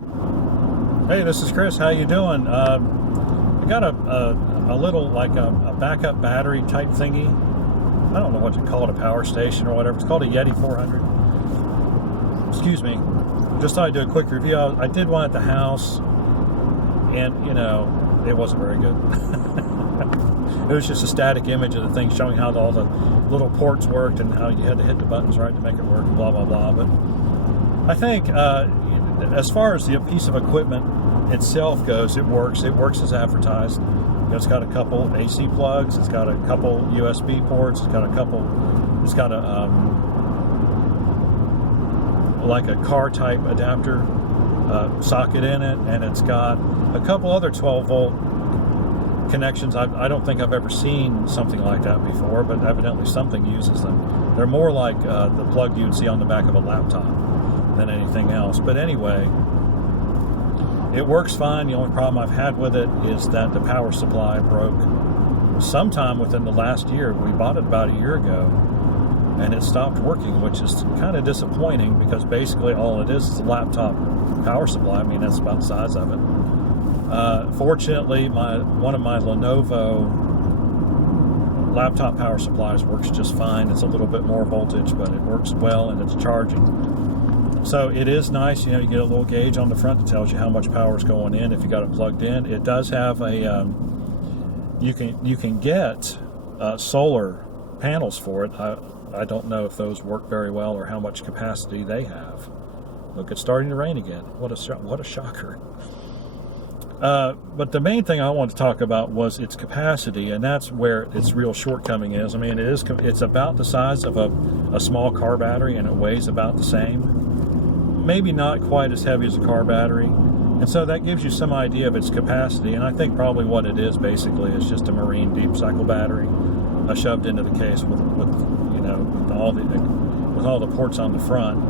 Hey, this is Chris. How you doing? I got a little, like a backup battery type thingy. I don't know what you call it, a power station or whatever. It's called a Yeti 400. Excuse me. Just thought I'd do a quick review. I did one at the house, and it wasn't very good. It was just a static image of the thing showing how all the little ports worked and how you had to hit the buttons right to make it work, and blah blah blah. But I think as far as the piece of equipment itself goes, it works as advertised. It's got a couple AC plugs, it's got a couple USB ports, it's got a like a car type adapter socket in it, and it's got a couple other 12 volt connections. I don't think I've ever seen something like that before, but evidently something uses them. They're more like the plug you'd see on the back of a laptop than anything else. But anyway, it works fine. The only problem I've had with it is that the power supply broke sometime within the last year. We bought it about a year ago, and it stopped working, which is kind of disappointing because basically all it is a laptop power supply. I mean, that's about the size of it. Fortunately, one of my Lenovo laptop power supplies works just fine. It's a little bit more voltage, but it works well, and it's charging. So it is nice, you get a little gauge on the front that tells you how much power is going in if you got it plugged in. It does have a, you can get solar panels for it. I don't know if those work very well or how much capacity they have. Look, it's starting to rain again. What a shocker. But the main thing I want to talk about was its capacity, and that's where its real shortcoming is. I mean, it's about the size of a small car battery, and it weighs about the same. Maybe not quite as heavy as a car battery, and so that gives you some idea of its capacity. And I think probably what it is basically is just a marine deep cycle battery shoved into the case with all the ports on the front.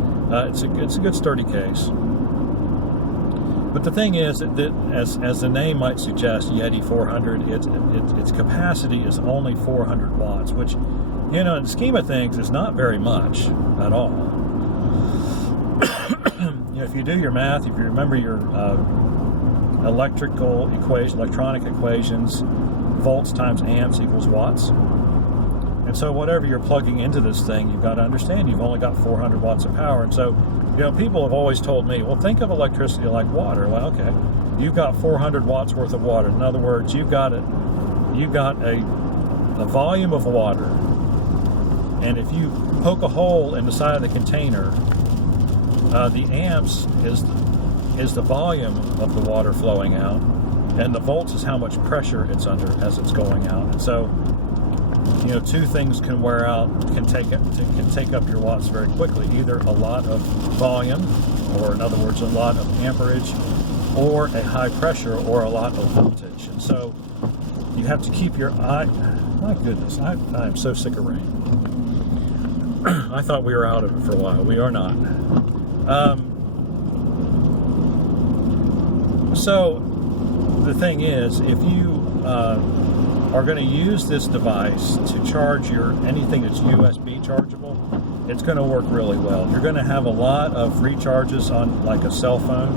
It's a good sturdy case. But the thing is that as the name might suggest, Yeti 400, its capacity is only 400 watts, which in the scheme of things is not very much at all. If you do your math, if you remember your electronic equations, volts times amps equals watts. And so whatever you're plugging into this thing, you've got to understand you've only got 400 watts of power. And so, people have always told me, well, think of electricity like water. Well, okay, you've got 400 watts worth of water. In other words, you've got a volume of water, and if you poke a hole in the side of the container, the amps is the volume of the water flowing out, and the volts is how much pressure it's under as it's going out. And so, two things can wear out, can take up your watts very quickly. Either a lot of volume, or in other words, a lot of amperage, or a high pressure, or a lot of voltage. And so, you have to keep your eye. My goodness, I am so sick of rain. I thought we were out of it for a while. We are not. So the thing is, if you are going to use this device to charge anything that's USB chargeable, it's going to work really well. You're going to have a lot of recharges on like a cell phone,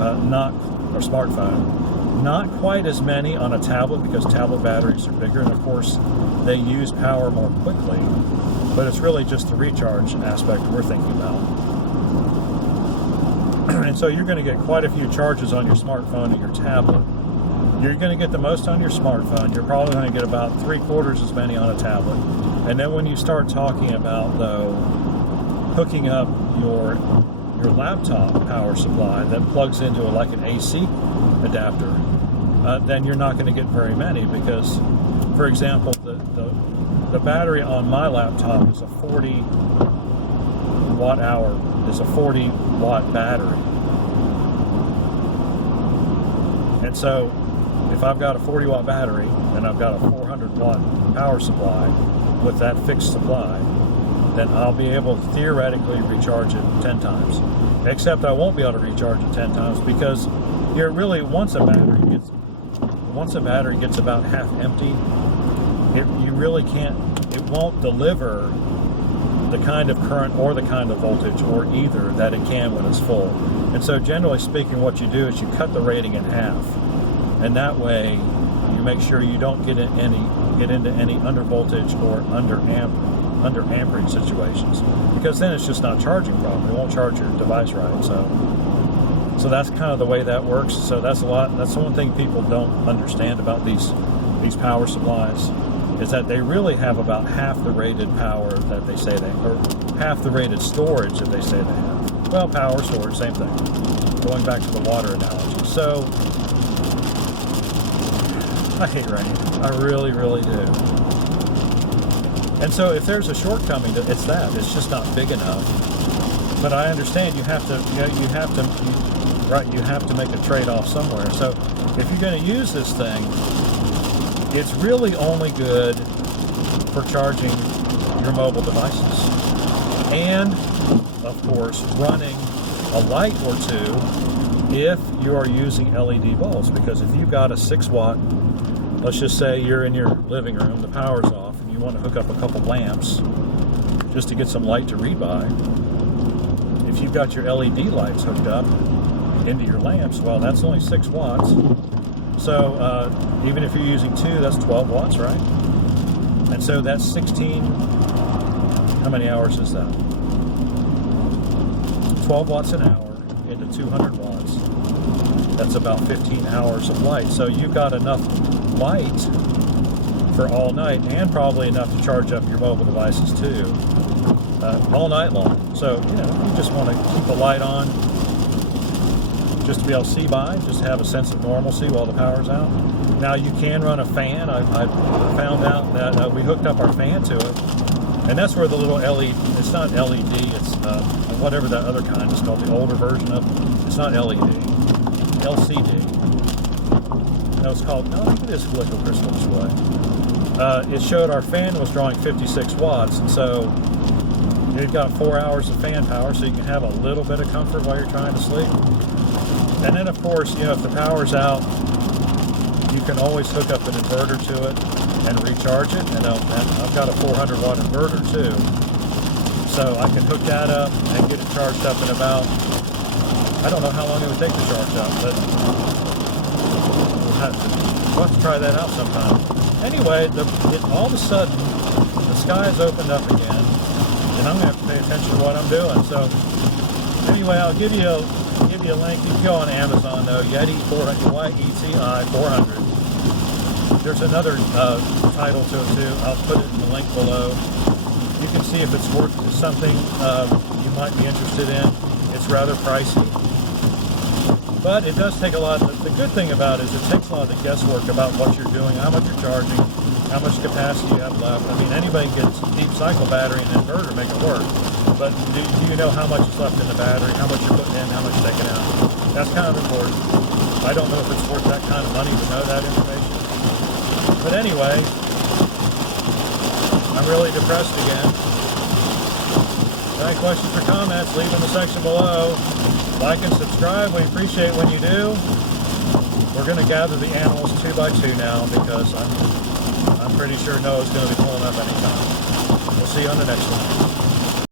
or smartphone. Not quite as many on a tablet because tablet batteries are bigger, and of course they use power more quickly. But it's really just the recharge aspect we're thinking about. And so you're going to get quite a few charges on your smartphone and your tablet. You're going to get the most on your smartphone. You're probably going to get about 3/4 as many on a tablet. And then when you start talking about, though, hooking up your laptop power supply that plugs into like an AC adapter, then you're not going to get very many because, for example, the battery on my laptop is a 40 watt battery. And so if I've got a 40 watt battery and I've got a 400 watt power supply with that fixed supply, then I'll be able to theoretically recharge it 10 times. Except I won't be able to recharge it 10 times because once a battery gets about half empty, it won't deliver the kind of current or the kind of voltage or either that it can when it's full. And so generally speaking, what you do is you cut the rating in half, and that way you make sure you don't get into any under voltage or under amperage situations, because then it's just not charging properly. It won't charge your device right. So that's kind of the way that works. So that's the one thing people don't understand about these power supplies, is that they really have about half the rated power that they say or half the rated storage that they say they have. Well, power, storage, same thing. Going back to the water analogy. So I hate rain. I really, really do. And so if there's a shortcoming, it's that. It's just not big enough. But I understand you have to make a trade-off somewhere. So if you're going to use this thing, it's really only good for charging your mobile devices. And, of course, running a light or two if you are using LED bulbs. Because if you've got a 6-watt, let's just say you're in your living room, the power's off, and you want to hook up a couple lamps just to get some light to read by. If you've got your LED lights hooked up into your lamps, well, that's only 6 watts. So even if you're using 2, that's 12 watts, right? And so that's 16, how many hours is that? 12 watts an hour into 200 watts. That's about 15 hours of light. So you've got enough light for all night, and probably enough to charge up your mobile devices too, all night long. So, you just want to keep the light on just to be able to see by, just to have a sense of normalcy while the power's out. Now you can run a fan. I found out that we hooked up our fan to it, and that's where the little LED, it's not LED, it's whatever that other kind is called, the older version of it. It's not LED, LCD. That was called, no, I think it is liquid crystal display. It showed our fan was drawing 56 watts, and so you've got 4 hours of fan power, so you can have a little bit of comfort while you're trying to sleep. And then, of course, if the power's out, you can always hook up an inverter to it and recharge it. And I've got a 400-watt inverter, too. So I can hook that up and get it charged up in about, I don't know how long it would take to charge up, but we'll have to try that out sometime. Anyway, all of a sudden, the sky's opened up again, and I'm going to have to pay attention to what I'm doing. So anyway, I'll give you a link. You can go on Amazon, though. Yeti 400, Y-E-T-I 400. There's another title to it, too. I'll put it in the link below. You can see if it's something you might be interested in. It's rather pricey, but it does take a lot. The good thing about it is it takes a lot of the guesswork about what you're doing, how much you're charging, how much capacity you have left. I mean, anybody can get a deep cycle battery and inverter make it work. But do you know how much is left in the battery, how much you're putting in, how much you're taking out? That's kind of important. I don't know if it's worth that kind of money to know that information. But anyway, I'm really depressed again. Any questions or comments, leave in the section below. Like and subscribe. We appreciate when you do. We're going to gather the animals 2 by 2 now, because I'm pretty sure Noah's going to be pulling up anytime. We'll see you on the next one.